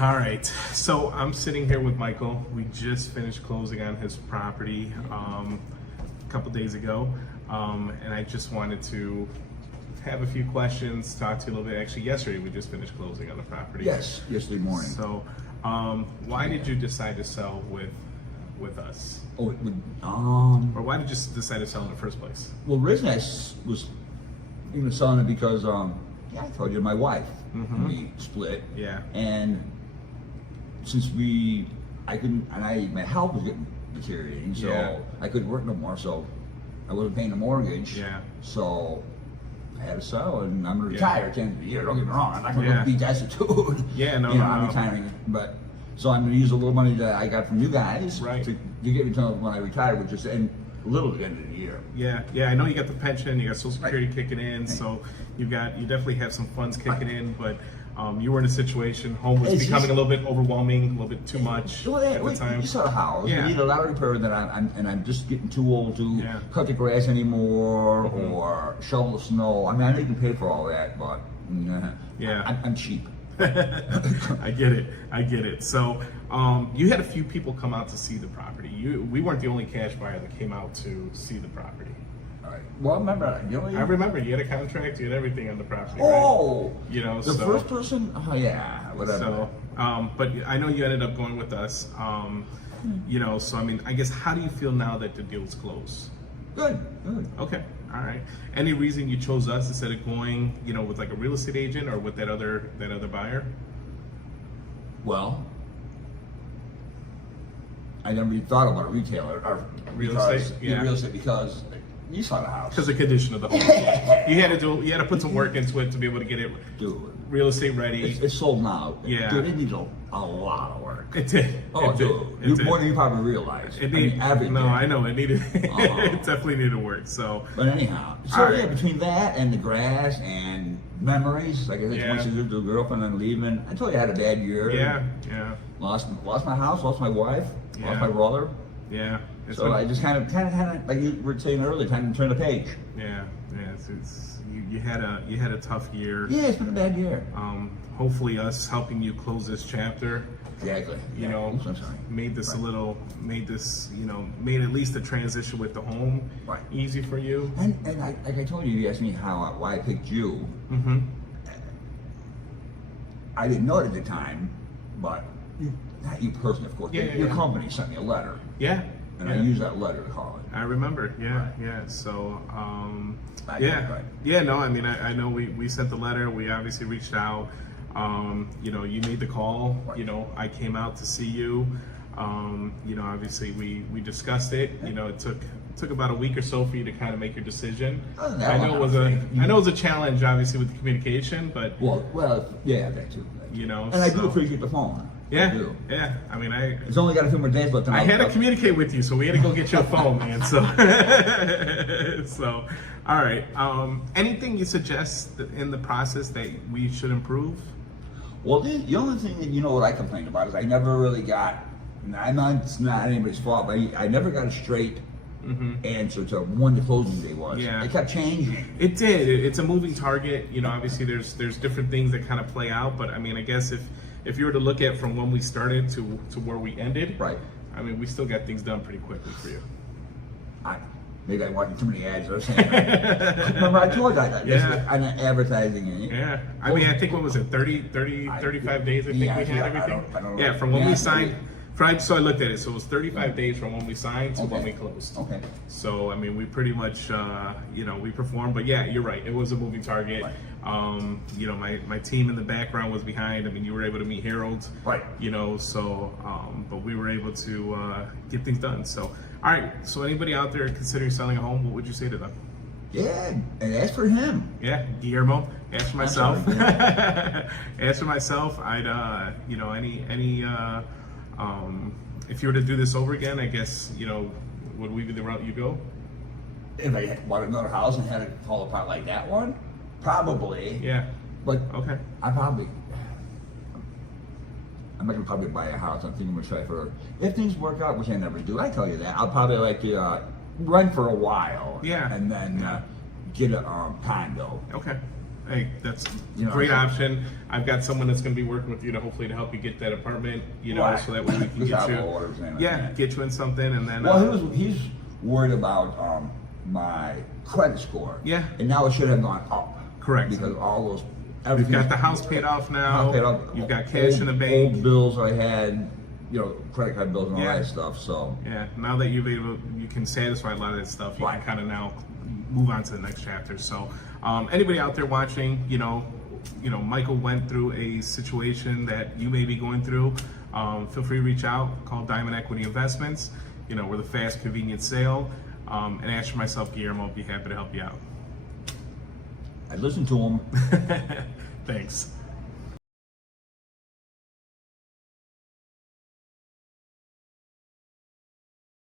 All right, so I'm sitting here with Michael. We just finished closing on his property a couple days ago, and I just wanted to have a few questions, talk to you a little bit. Actually, yesterday we just finished closing on the property. Yes, yesterday morning. So, why did you decide to sell with us? Oh, Or why did you decide to sell in the first place? well, originally was even selling it because, I told you, my wife, we split. Yeah. And since my health was getting deteriorating, so Yeah. I couldn't work no more, so I wasn't paying the mortgage. Yeah. So I had to sell, and I'm gonna retire at the end of the year. Don't get me wrong, I'm not gonna Yeah. be destitute. Yeah, no, I'm no. retiring, but so I'm gonna use a little money that I got from you guys Right. to get me to when I retire, which is a little at the end of the year. Yeah. I know you got the pension, you got Social Security kicking in, so you definitely have some funds kicking in, but you were in a situation, home was It's becoming just- a little bit overwhelming, a little bit too much Well, at the time. You saw the house. Yeah. You need a lot of repair that I'm just getting too old to Yeah. cut the grass anymore or shovel the snow. I mean, I know you can pay for all that, but Yeah. I'm cheap. I get it. So you had a few people come out to see the property. We weren't the only cash buyer that came out to see the property. All right. Well, remember, I remember you had a contract, you had everything on the property. Oh, right? You know, the so, first person. Oh yeah, whatever. So, but I know you ended up going with us. You know, so I mean, I guess how do you feel now that the deal's closed? Good. Okay, all right. Any reason you chose us instead of going, you know, with like a real estate agent or with that other buyer? Well, I never even thought about a retailer or Real because- estate? Yeah. real estate because you saw the house. Because the condition of the home. You had to put some work into it to be able to get it Dude, real estate ready. it's sold now. Yeah. Dude, it needs a lot of work. It did. Oh, it did. dude, It did. more than you probably realize. It needed, everything. no, I know it needed. Oh. It definitely needed work. So, But anyhow, so All yeah, right. between that and the grass and memories, like I said, Yeah. once you lose a girlfriend and leaving, I told you I had a bad year. yeah. Lost my house, lost my wife, Yeah. lost my brother. It's So I just kind of, like you were saying earlier, time to turn the page. yeah. You had a tough year. Yeah, it's been a bad year. Hopefully, us helping you close this chapter, Exactly. you Yeah. know, I'm sorry. made at least the transition with the home Right. easy for you. And like I told you, you asked me why I picked you. Mm-hmm. I didn't know it at the time, but not you personally, of course. Yeah, but yeah, your yeah. company sent me a letter, Yeah. and yeah. I used that letter to call it. I remember, yeah, Right. yeah. So, Right, yeah, right. yeah. No, I mean, I know we sent the letter. We obviously reached out. You know, you made the call. Right. You know, I came out to see you. You know, obviously we discussed it. You know, it took about a week or so for you to kind of make your decision. Other than that, I know it was a challenge, obviously, with the communication, but Well, yeah, that too. you know, And I do so- appreciate the phone. I Yeah, do. yeah. I mean, It's only got a few more days left. I had to communicate with you, so we had to go get your phone, man. So, so, all right. Anything you suggest in the process that we should improve? Well, the only thing that what I complained about is I never really got. And I know it's not anybody's fault, but I never got a straight answer to when the closing day was. Yeah. It kept changing. It did. It's a moving target. You know, obviously there's different things that kind of play out, but I mean, I guess if you were to look at from when we started to where we ended, Right. I mean, we still got things done pretty quickly for you. Maybe I'm watching too many ads or something. Remember, I told you that. Yeah. I'm advertising it. Yeah. I mean, I think what was it, 35 days, I think Yeah, we had yeah, everything? I don't know. Yeah, from when we Yeah, signed. So I looked at it. So it was 35 days from when we signed to when we Okay. closed. Okay. So I mean, we pretty much, we performed. But yeah, you're right. It was a moving target. Right. You know, my team in the background was behind. I mean, you were able to meet Harold. Right. You know, so but we were able to get things done. So all right. So anybody out there considering selling a home, what would you say to them? Yeah, and as for him, Yeah, Guillermo. As for myself, sorry, as for myself, I'd if you were to do this over again, I guess would we be the route you go? if I bought another house and had it fall apart like that one, probably. Yeah. But Okay. I'm not gonna probably buy a house. I'm thinking I'm gonna try for if things work out, which I never do. I tell you that. I'll probably like to rent for a while. Yeah. And then get a condo. Okay. Hey, that's You know, a great so- option. I've got someone that's going to be working with you to hopefully to help you get that apartment, you know, Right. so that way we can Just get have you, orders and yeah, everything. get you in something, and then Well, he's worried about my credit score. Yeah. And now it should have gone up. Correct. Because all those. You've got the house paid off now. House paid off, You've got cash in the bank. Old bills I had, you know, credit card bills and all Yeah. that stuff. So. Yeah, now that you can satisfy a lot of that stuff, you Right. can kind of now move on to the next chapter. So, anybody out there watching, you know, Michael went through a situation that you may be going through. Feel free to reach out, call Diamond Equity Investments. You know, we're the fast, convenient sale. And ask for myself, Guillermo, I'll be happy to help you out. I listened to him. Thanks.